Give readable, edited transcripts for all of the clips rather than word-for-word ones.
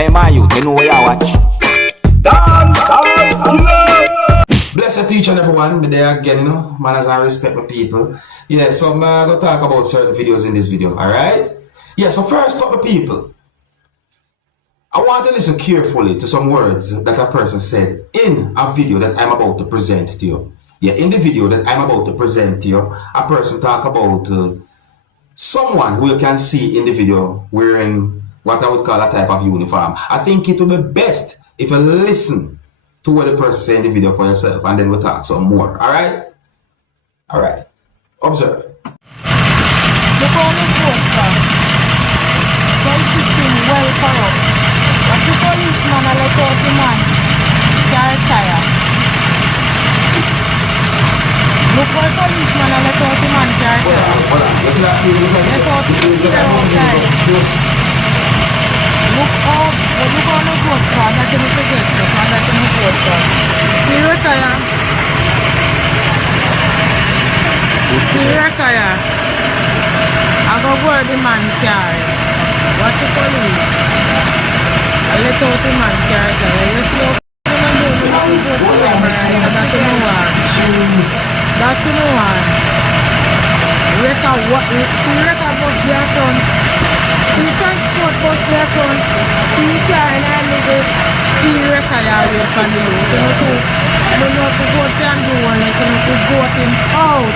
Hey man, you know where you watch. Dancehall. Blessed teacher and everyone, me there again, you know, manners and respect my people. Yeah, so I'm going to talk about certain videos in this video, alright? Yeah, so first up, my people, I want to listen carefully to some words that a person said in a video that I'm about to present to you. Yeah, in the video that I'm about to present to you, a person talk about someone who you can see in the video wearing what I would call a type of uniform. I think it would be best if you listen to what the person say in the video for yourself, and then we'll talk some more. Alright? Alright. Observe. The police worker, their system well corrupt. But the policeman a let out the man carry tyre. Look how the policeman a let out the man carry tyre. Hold on. Listen to that. Let out the tyre. Look how the good car that you need to get to, and that you need to go to. See your tyre? See your tyre? I go where the man carry. What the police? I let out the man carry tyre. You see how you go to them, that you know what? That you know what? See record bus their son. See transport bus their son. See car and I live. See record away from the road. You know to go and do one, you know to go him out.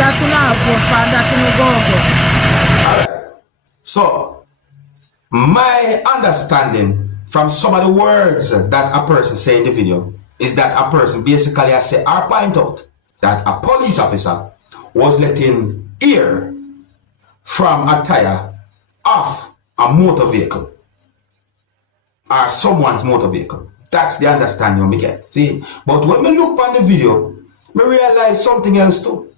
That you know have for that you know go up. Alright. So, my understanding from some of the words that a person say in the video is that a person basically has say or point out that a police officer was letting air from a tire off a motor vehicle or someone's motor vehicle. That's the understanding we get. See, but when we look on the video, we realize something else too.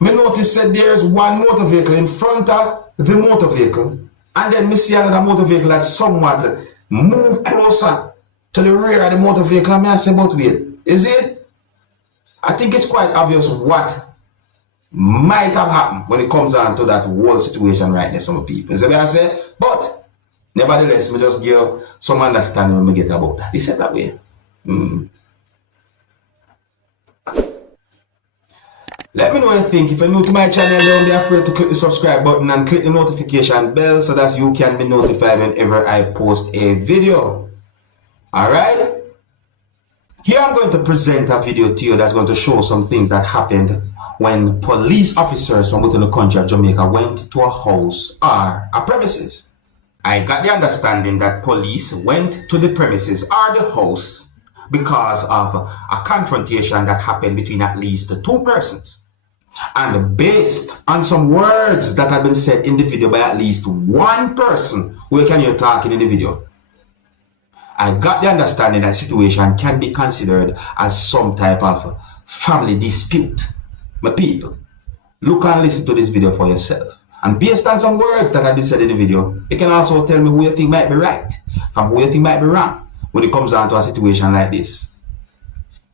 We notice that there's one motor vehicle in front of the motor vehicle, and then we see another motor vehicle that somewhat move closer to the rear of the motor vehicle. And I say, but wait, is it? I think it's quite obvious what might have happened when it comes on to that whole situation right there, some people. You see what I say? But nevertheless, we just give some understanding when we get about that. Is it that way? Let me know what you think. If you're new to my channel, don't be afraid to click the subscribe button and click the notification bell so that you can be notified whenever I post a video. Alright? Here I'm going to present a video to you that's going to show some things that happened when police officers from within the country of Jamaica went to a house or a premises. I got the understanding that police went to the premises or the house because of a confrontation that happened between at least two persons. And based on some words that have been said in the video by at least one person who you can hear talking in the video, I got the understanding that situation can be considered as some type of family dispute. My people, look and listen to this video for yourself. And based on some words that have been said in the video, you can also tell me who you think might be right from who you think might be wrong when it comes down to a situation like this.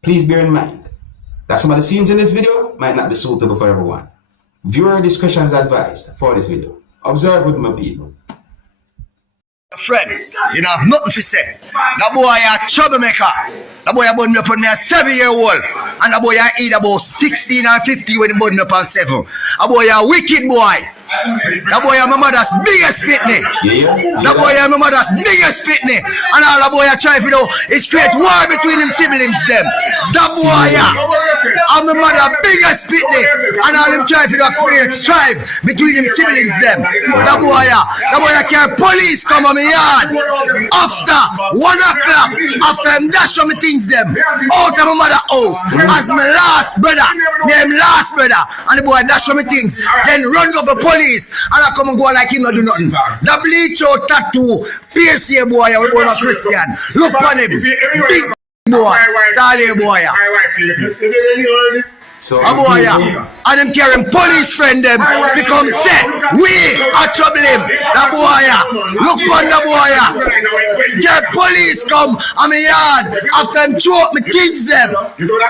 Please bear in mind that some of the scenes in this video might not be suitable for everyone. Viewer discretion is advised for this video. Observe with my people. Friend, you know, nothing to say. That boy a troublemaker. That boy a burn me up on me a 7-year-old. And that boy a eat about 16 or 50 when he burn me up on 7. A boy a wicked boy. That boy a my mother's biggest pitney. That boy a my mother's biggest pitney. And all that boy a try to do is create war between them siblings them. That boy a my mother's biggest pitney. And all them try to do create strife between them siblings them. That boy a carry police come on me yard after 1 o'clock after him dash on me things them out of my mother house as my last brother, name last brother, and the boy dash on me things, then run go for police and I come and go like him not do nothing. The bleach out tattoo, pierce here boy, we born a Christian. Look on him, big boy, tall boy. So a boy, and them carrying police friend them become set. We are trouble him. The boy, look on the boy. Get police come on my yard after them choke me things them.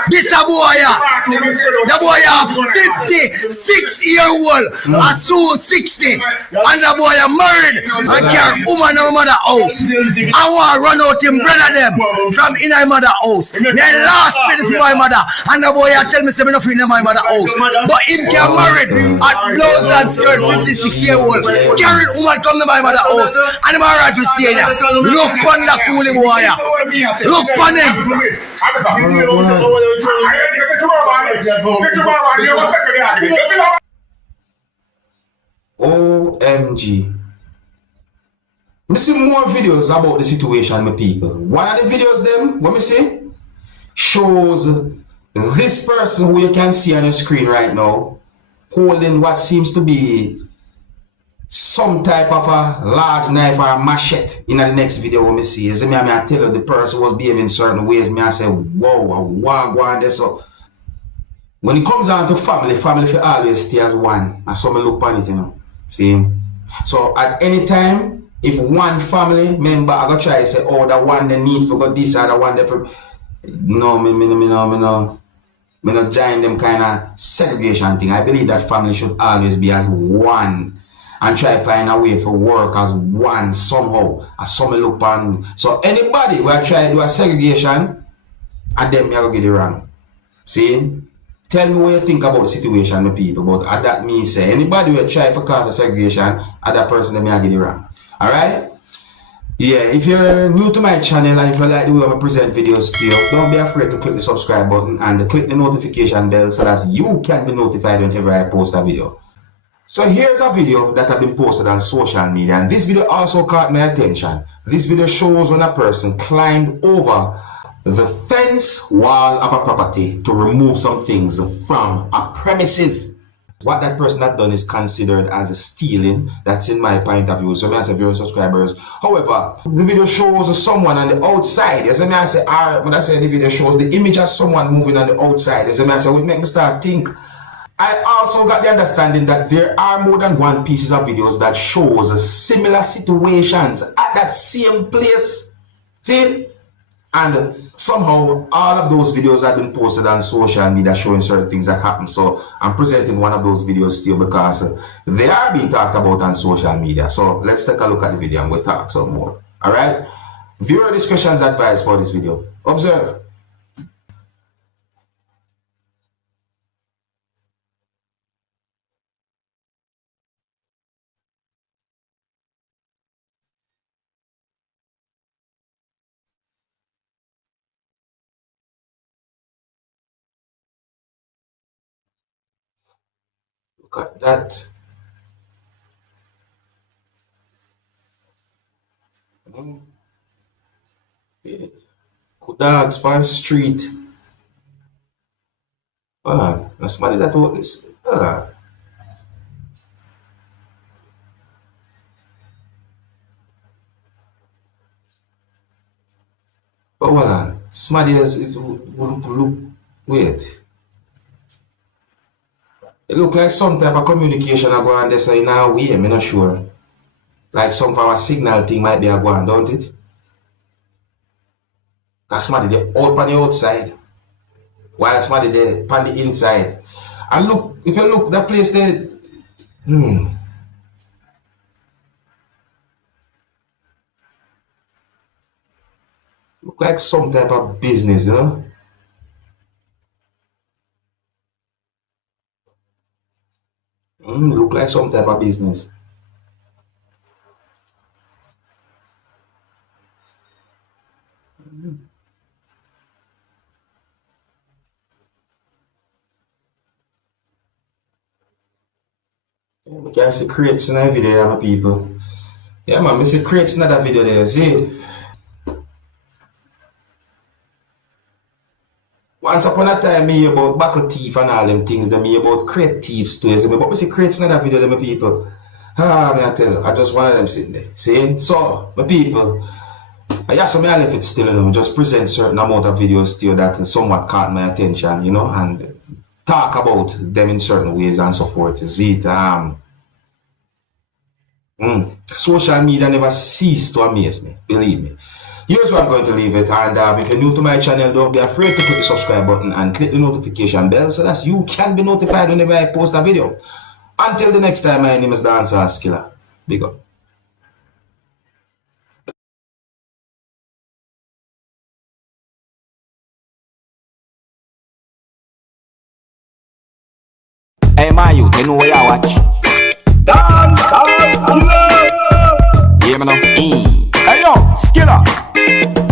This a boy, the boy 56-year-old, and so 60, and the boy married and carry woman in my mother house. I want to run out him brother them from in my mother house. Then last pay for my mother, and the boy tell me something in my mother house. But him get married at blouse and skirt, 56-year-old. Carried woman come to my mother house, and him alright to stay there. Look on the coolie boy. Look on him. OMG. I see more videos about the situation with people. One of the videos them, what me see, shows this person who you can see on the screen right now holding what seems to be some type of a large knife or a machete. In the next video what me see is me I tell you the person was behaving certain ways. Me I say, whoa, wow, go on there. So when it comes down to family will always stay as one. And so me look on it, you know. See? So at any time, if one family member I go try to say, oh, the one they need for got this or the one they for no, me not join them kind of segregation thing. I believe that family should always be as one and try to find a way for work as one somehow. As some look on. So anybody who try to do a segregation, and them me I go get it wrong. See? Tell me what you think about the situation with people, but at that means say anybody who try to cause a segregation, at that person they may get it wrong. Alright? Yeah, if you're new to my channel and if you like the way I present videos to you, don't be afraid to click the subscribe button and click the notification bell so that you can be notified whenever I post a video. So here's a video that has been posted on social media, and this video also caught my attention. This video shows when a person climbed over the fence wall of a property to remove some things from a premises. What that person had done is considered as a stealing. That's in my point of view. So I say viewers, subscribers. However, the video shows someone on the outside. Yes, I say, when I say the video shows the image of someone moving on the outside. Yes, I say, what make me start think. I also got the understanding that there are more than one pieces of videos that shows similar situations at that same place. See? And somehow all of those videos have been posted on social media showing certain things that happen. So I'm presenting one of those videos to you because they are being talked about on social media. So let's take a look at the video and we'll talk some more. Alright? Viewer discretion is advised for this video. Observe. Look at that. Good dogs on street. Hold on. That's somebody that wrote this. Hold on. But hold on. Somebody else is look. Wait. It look like some type of communication are going on there, so in a way, I'm not sure. Like some form of signal thing might be a going, don't it? Because somebody they out on the outside, while somebody they on the inside. And look, if you look, that place there, look like some type of business, you know? Look like some type of business. Yeah, we can see crates in that video, my people. Yeah, man, I see crates in that video there, see? Once upon a time, me about buckle thief and all them things, me about crate thieves too, but we see crates in that video, my people. Me I tell you, I just one of them sitting there. See? So, my people, I just me I left it still, you know, just present certain amount of videos to you that somewhat caught my attention, you know, and talk about them in certain ways and so forth. Is it social media never cease to amaze me, believe me. Here's where I'm going to leave it, and if you're new to my channel, don't be afraid to click the subscribe button and click the notification bell so that you can be notified whenever I post a video. Until the next time, my name is Dancehall Skilla. Big up. Hey, my youth, you know where you watch? Dancehall.